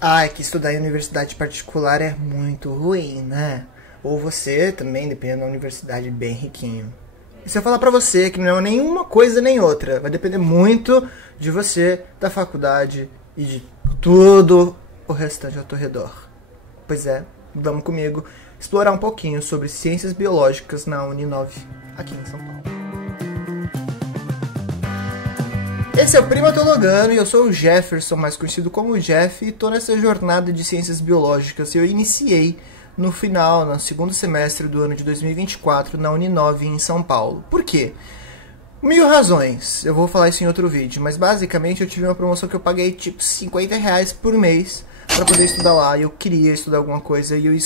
Ai, que estudar em universidade particular é muito ruim, né? Ou você também, dependendo da universidade, bem riquinho. E se eu falar pra você que não é nenhuma coisa nem outra, vai depender muito de você, da faculdade e de tudo o restante ao teu redor. Pois é, vamos comigo explorar um pouquinho sobre ciências biológicas na Uninove, aqui em São Paulo. Esse é o Primatologando e eu sou o Jefferson, mais conhecido como Jeff, e tô nessa jornada de ciências biológicas. Eu iniciei no segundo semestre do ano de 2024, na Uninove em São Paulo. Por quê? Mil razões, eu vou falar isso em outro vídeo, mas basicamente eu tive uma promoção que eu paguei tipo R$50 por mês para poder estudar lá, e eu queria estudar alguma coisa e eu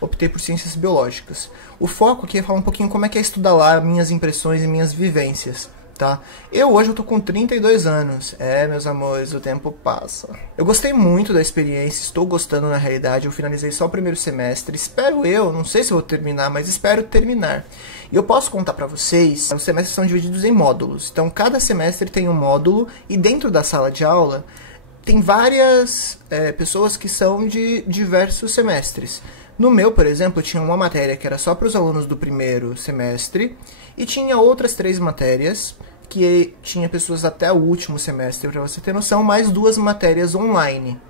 optei por ciências biológicas. O foco aqui é falar um pouquinho como é que é estudar lá, minhas impressões e minhas vivências. Tá? Hoje eu tô com 32 anos. Meus amores, o tempo passa. Eu gostei muito da experiência, estou gostando na realidade. Eu finalizei só o primeiro semestre. Não sei se eu vou terminar, mas espero terminar. E eu posso contar pra vocês, os semestres são divididos em módulos. Então cada semestre tem um módulo e dentro da sala de aula tem várias pessoas que são de diversos semestres. No meu, por exemplo, tinha uma matéria que era só para os alunos do primeiro semestre e tinha outras 3 matérias que tinha pessoas até o último semestre, para você ter noção, mais 2 matérias online.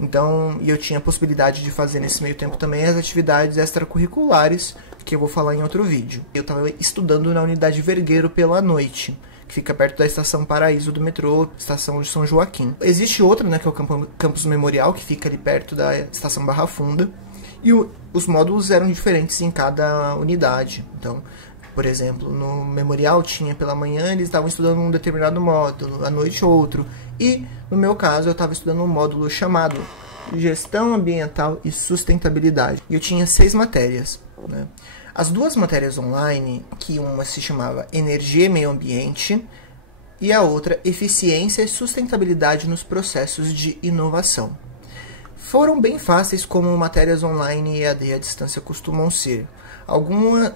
Então, eu tinha a possibilidade de fazer nesse meio tempo também as atividades extracurriculares, que eu vou falar em outro vídeo. Eu estava estudando na unidade Vergueiro pela noite, que fica perto da Estação Paraíso do metrô, Estação de São Joaquim. Existe outra, né, que é o Campus Memorial, que fica ali perto da Estação Barra Funda. E os módulos eram diferentes em cada unidade. Então, por exemplo, no Memorial tinha pela manhã, eles estavam estudando um determinado módulo, à noite outro. E, no meu caso, eu estava estudando um módulo chamado Gestão Ambiental e Sustentabilidade. E eu tinha 6 matérias, né? As 2 matérias online, que uma se chamava Energia e Meio Ambiente, e a outra Eficiência e Sustentabilidade nos Processos de Inovação. Foram bem fáceis como matérias online e EAD à distância costumam ser.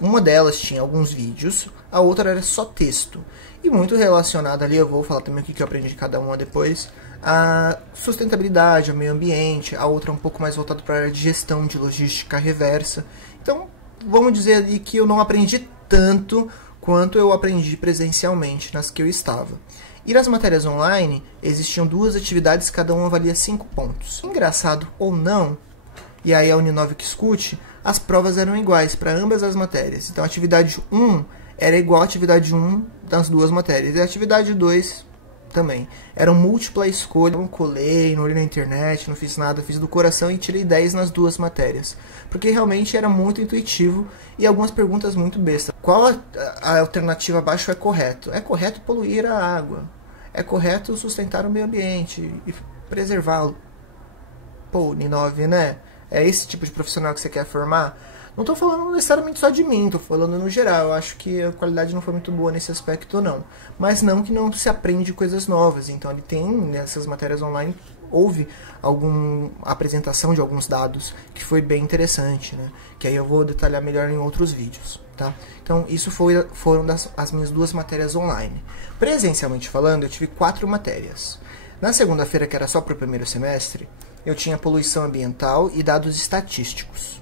Uma delas tinha alguns vídeos, a outra era só texto. E muito relacionada ali, eu vou falar também o que eu aprendi de cada uma depois, a sustentabilidade, o meio ambiente, a outra um pouco mais voltada para a área de gestão, de logística reversa. Então, vamos dizer ali que eu não aprendi tanto quanto eu aprendi presencialmente nas que eu estava. E nas matérias online, existiam 2 atividades, cada uma valia 5 pontos. Engraçado ou não, e aí a Uninove que escute, as provas eram iguais para ambas as matérias. Então a atividade 1 era igual à atividade 1 das 2 matérias. E a atividade 2 também. Era múltipla escolha. Não colei, não olhei na internet, não fiz nada, fiz do coração e tirei 10 nas 2 matérias. Porque realmente era muito intuitivo e algumas perguntas muito bestas. Qual a alternativa abaixo é correto? É correto poluir a água. É correto sustentar o meio ambiente e preservá-lo. Pô, Uninove, né? É esse tipo de profissional que você quer formar? Não estou falando necessariamente só de mim, estou falando no geral. Eu acho que a qualidade não foi muito boa nesse aspecto, não. Mas não que não se aprende coisas novas. Então, ele tem, nessas matérias online, houve alguma apresentação de alguns dados que foi bem interessante, né? Que aí eu vou detalhar melhor em outros vídeos, tá? Então, isso foram as minhas 2 matérias online. Presencialmente falando, eu tive 4 matérias. Na segunda-feira, que era só para o primeiro semestre, eu tinha poluição ambiental e dados estatísticos.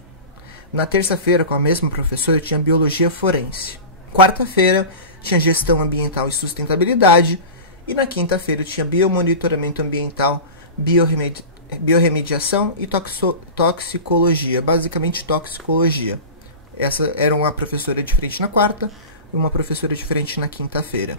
Na terça-feira, com a mesma professora, eu tinha biologia forense. Quarta-feira, tinha gestão ambiental e sustentabilidade. E na quinta-feira, eu tinha biomonitoramento ambiental, biorremediação e toxicologia. Basicamente, toxicologia. Essa era uma professora diferente na quarta e uma professora diferente na quinta-feira.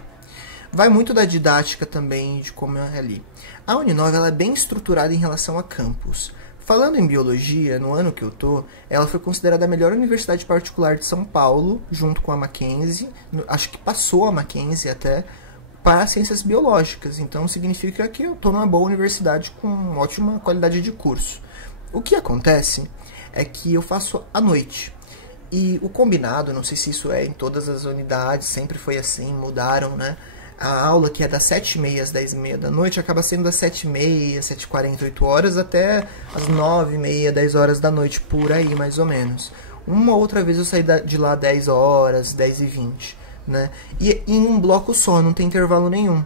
Vai muito da didática também, de como é ali. A Uninove ela é bem estruturada em relação a campus. Falando em biologia, no ano que eu tô, ela foi considerada a melhor universidade particular de São Paulo, junto com a Mackenzie, acho que passou a Mackenzie até, para ciências biológicas. Então significa que eu tô numa boa universidade com ótima qualidade de curso. O que acontece é que eu faço à noite. E o combinado, não sei se isso é em todas as unidades, sempre foi assim, mudaram, né? A aula, que é das 7h30 às 10h30 da noite, acaba sendo das 7h30, 7h40, 8 horas, até as 9h30, 10 horas da noite, por aí, mais ou menos. Uma outra vez eu saí de lá 10 horas, 10h20, né? E em um bloco só, não tem intervalo nenhum.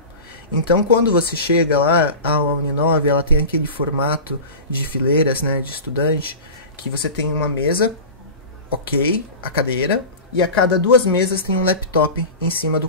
Então, quando você chega lá, a Uninove, ela tem aquele formato de fileiras, né, de estudante, que você tem uma mesa, ok, a cadeira, e a cada 2 mesas tem um laptop em cima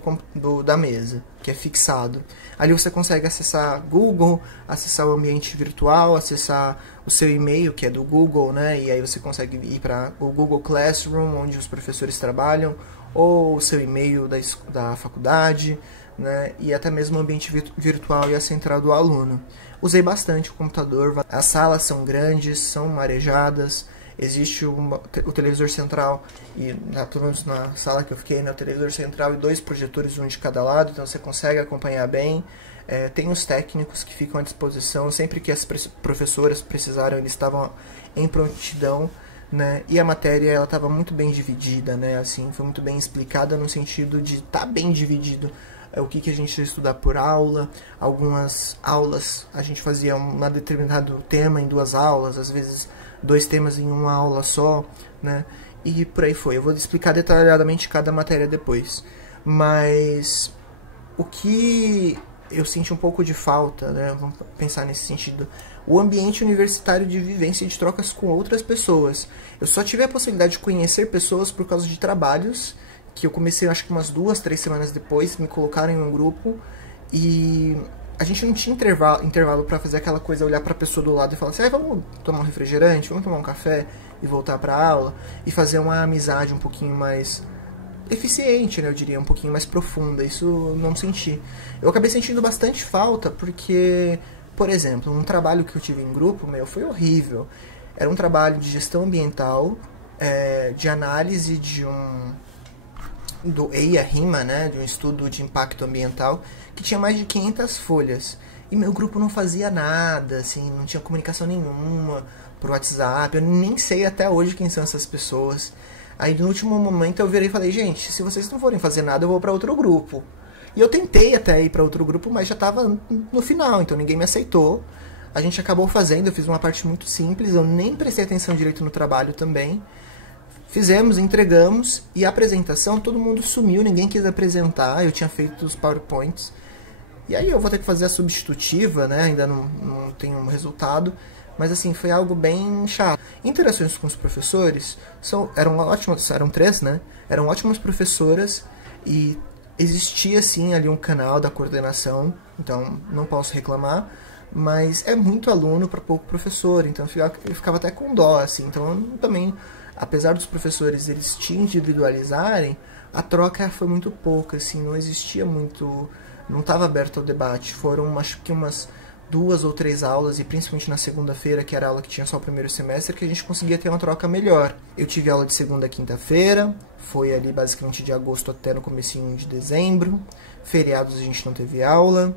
da mesa, que é fixado. Ali você consegue acessar Google, acessar o ambiente virtual, acessar o seu e-mail, que é do Google, né? E aí você consegue ir para o Google Classroom, onde os professores trabalham, ou o seu e-mail da faculdade, né? E até mesmo o ambiente virtual e a central do aluno. Usei bastante o computador, as salas são grandes, são marejadas, existe o televisor central, e pelo menos na sala que eu fiquei, o televisor central e 2 projetores, um de cada lado, então você consegue acompanhar bem. Tem os técnicos que ficam à disposição, sempre que as professoras precisaram, eles estavam em prontidão, né? E a matéria ela estava muito bem dividida, né? Assim, foi muito bem explicada no sentido de estar bem dividido o que a gente ia estudar por aula. Algumas aulas a gente fazia um determinado tema em 2 aulas, às vezes 2 temas em uma aula só, né? E por aí foi. Eu vou explicar detalhadamente cada matéria depois. Mas o que eu senti um pouco de falta, né? Vamos pensar nesse sentido. O ambiente universitário de vivência e de trocas com outras pessoas. Eu só tive a possibilidade de conhecer pessoas por causa de trabalhos, que eu comecei acho que umas 2, 3 semanas depois, me colocaram em um grupo e a gente não tinha intervalo para fazer aquela coisa, olhar para a pessoa do lado e falar assim, vamos tomar um refrigerante, vamos tomar um café e voltar para a aula e fazer uma amizade um pouquinho mais eficiente, né, eu diria, um pouquinho mais profunda. Isso não senti. Eu acabei sentindo bastante falta porque, por exemplo, um trabalho que eu tive em grupo, foi horrível. Era um trabalho de gestão ambiental, de análise do EIA-RIMA, né, de um estudo de impacto ambiental, que tinha mais de 500 folhas. E meu grupo não fazia nada, assim, não tinha comunicação nenhuma por WhatsApp, eu nem sei até hoje quem são essas pessoas. Aí no último momento eu virei e falei, gente, se vocês não forem fazer nada, eu vou para outro grupo. E eu tentei até ir para outro grupo, mas já estava no final, então ninguém me aceitou. A gente acabou fazendo, eu fiz uma parte muito simples, eu nem prestei atenção direito no trabalho também. Fizemos, entregamos, e a apresentação, todo mundo sumiu, ninguém quis apresentar, eu tinha feito os PowerPoints. E aí eu vou ter que fazer a substitutiva, né, ainda não tenho um resultado, mas assim, foi algo bem chato. Interações com os professores eram ótimas, eram 3, né, eram ótimas professoras, e existia sim ali um canal da coordenação, então não posso reclamar, mas é muito aluno para pouco professor, então eu ficava até com dó, assim, então eu também... Apesar dos professores eles te individualizarem, a troca foi muito pouca, assim, não existia muito, não estava aberto ao debate. Foram acho que umas 2 ou 3 aulas, e principalmente na segunda-feira, que era a aula que tinha só o primeiro semestre, que a gente conseguia ter uma troca melhor. Eu tive aula de segunda a quinta-feira, foi ali basicamente de agosto até no comecinho de dezembro. Feriados a gente não teve aula.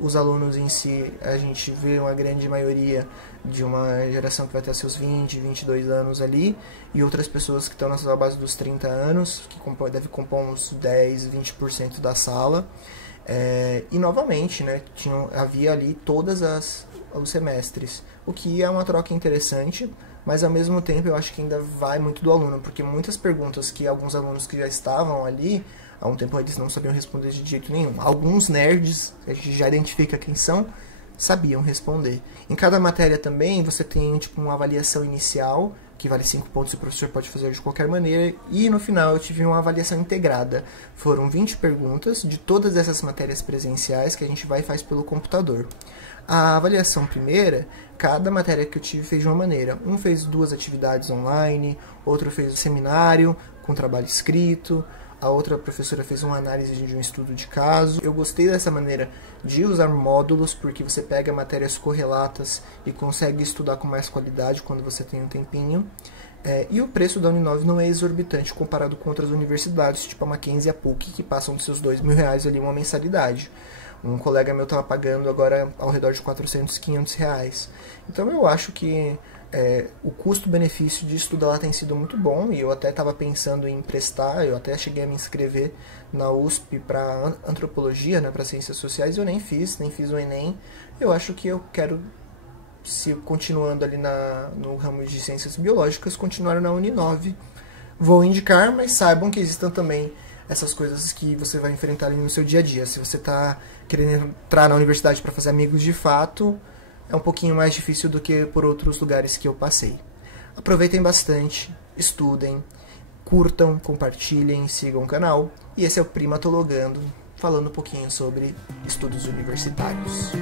Os alunos em si, a gente vê uma grande maioria de uma geração que vai ter seus 20, 22 anos ali, e outras pessoas que estão na base dos 30 anos, que deve compor uns 10, 20% da sala. E novamente, né, havia ali todos os semestres, o que é uma troca interessante, mas ao mesmo tempo eu acho que ainda vai muito do aluno, porque muitas perguntas que alguns alunos que já estavam ali há um tempo eles não sabiam responder de jeito nenhum. Alguns nerds, a gente já identifica quem são, sabiam responder. Em cada matéria também você tem tipo uma avaliação inicial, que vale 5 pontos e o professor pode fazer de qualquer maneira, e no final eu tive uma avaliação integrada. Foram 20 perguntas de todas essas matérias presenciais que a gente vai e faz pelo computador. A avaliação primeira, cada matéria que eu tive fez de uma maneira. Um fez 2 atividades online, outro fez um seminário com trabalho escrito, a outra professora fez uma análise de um estudo de caso. Eu gostei dessa maneira de usar módulos, porque você pega matérias correlatas e consegue estudar com mais qualidade quando você tem um tempinho. E o preço da Uninove não é exorbitante comparado com outras universidades, tipo a Mackenzie e a PUC, que passam dos seus R$2.000 ali uma mensalidade. Um colega meu estava pagando agora ao redor de R$400, R$500. Então eu acho que o custo-benefício de estudar lá tem sido muito bom, e eu até estava pensando em prestar, eu até cheguei a me inscrever na USP para antropologia, né, para ciências sociais, eu nem fiz o Enem. Eu acho que eu quero, se continuando ali no ramo de ciências biológicas, continuar na Uninove. Vou indicar, mas saibam que existam também essas coisas que você vai enfrentar ali no seu dia a dia. Se você está querendo entrar na universidade para fazer amigos de fato, é um pouquinho mais difícil do que por outros lugares que eu passei. Aproveitem bastante, estudem, curtam, compartilhem, sigam o canal. E esse é o Primatologando, falando um pouquinho sobre estudos universitários.